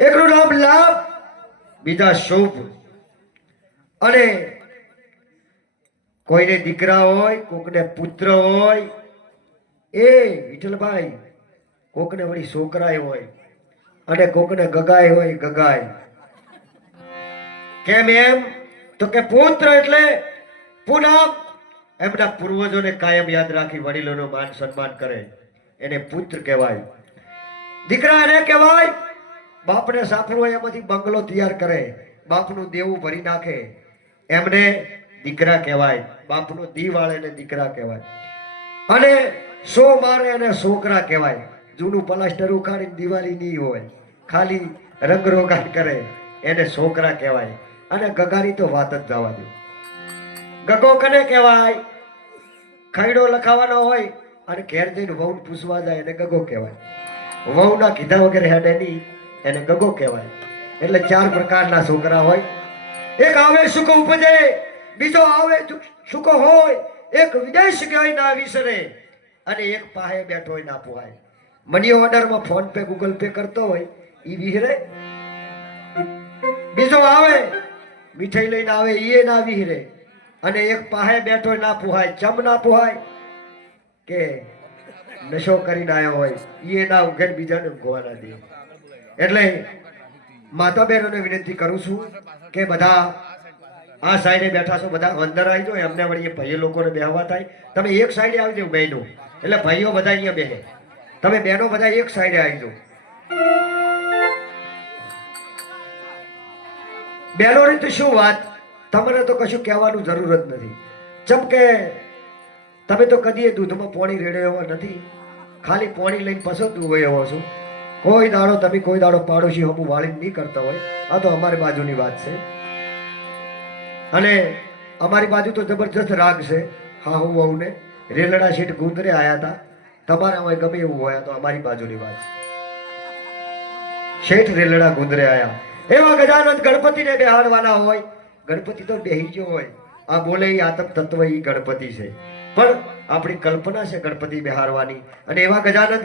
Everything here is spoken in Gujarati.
એકનું નામ લાભ, બીજા શુભ. અને કોઈને દીકરા હોય, કોકને પુત્ર હોય, એ વિઠ્ઠલભાઈ કોકને વળી છોકરાય હોય અને કોકને ગગાય હોય, ગગાય. કેમ એમ? તો કે પુત્ર એટલે પૂનમ. એમના પૂર્વજોને કાયમ યાદ રાખી વડીલોનું માન સન્માન કરે એને પુત્ર કહેવાય. દીકરા એને કહેવાય બાપને સાપરું હોય એમાંથી બંગલો તૈયાર કરે, બાપનું દેવું ભરી નાખે, એમને દીકરા કહેવાય. બાપનો દી વાળે એને દીકરા કહેવાય. અને સો મારે અને છોકરા કહેવાય. જૂનું પ્લાસ્ટર ઉખાડીને દિવાળી નહીં હોય, ખાલી રંગરોગાન કરે એને છોકરા કહેવાય. અને ગગારી તો વાત જ જવા દો. ગગો કને કહેવાય? ખૈડો લખાવાનો હોય અને ઘેર જઈને વહુ પૂછવા જાય એને ગગો કહેવાય. વહુના કીધા વગર હેડે નહીં એને ગગો કહેવાય. એટલે 4 પ્રકારના છોકરા હોય. એક આવે સુકો ઉપજે, બીજો આવે સુકો હોય, એક વિદેશ ગયો ના વિસરે, અને એક પાહે બેઠો હોય ના પોહાય. મની ઓર્ડરમાં ફોન પે ગૂગલ પે કરતો હોય ઈ વિહરે. બીજો આવે મીઠાઈ લઈને આવે ઈ ના વિહરે, અને એક પાહે બેઠો ના પોહાય. ચમ ના પોહાય કે નશો કરીને આવ્યો હોય ઈ ના ઊંઘે, બીજાને ઊંઘવા ના દે. એટલે માતા બહેનોને વિનંતી કરું છું કે બધા આ સાઈડે બેઠા છો, બધા અંદર આવી જાઓ. એમને વળી ભાઈઓ લોકોને બેહવા થાય. તમે એક સાઈડે આવી જાઓ બહેનો, એટલે ભાઈઓ બધા અહીંયા બેહે. તમે બહેનો બધા એક સાઈડે આવી જાઓ. બહેનોની તો શું વાત, તમને તો કશું કહેવાનું જરૂર જ નથી. ચમ કે તમે તો કદીએ દૂધમાં પાણી રેડ્યો એવો નથી, ખાલી પાણી લઈને પસંદ હોય એવો છું. કોઈ દાડો તમે કોઈ દાડો પાડોશી હમું વાળી નહીં કરતા હોય. આ તો અમારી બાજુની વાત છે, અને અમારી બાજુ તો જબરજસ્ત રાગ છે. હા, હું વહુને રેલડા શીટ ગુંદરે આયા હતા. તમારા હોય ગમે એવું હોય તો અમારી બાજુની વાત છે. શેઠ રેલડા ગુંદરે આયા. એવા ગજાનંદ ગણપતિને બેહાડવાના હોય. ગણપતિ તો બેહી ગયો હોય, આ બોલે ઈ આતમ તત્વ ઈ ગણપતિ છે, પણ આપણી કલ્પના છે ગણપતિ બેહાડવાની. અને એવા ગજાનંદ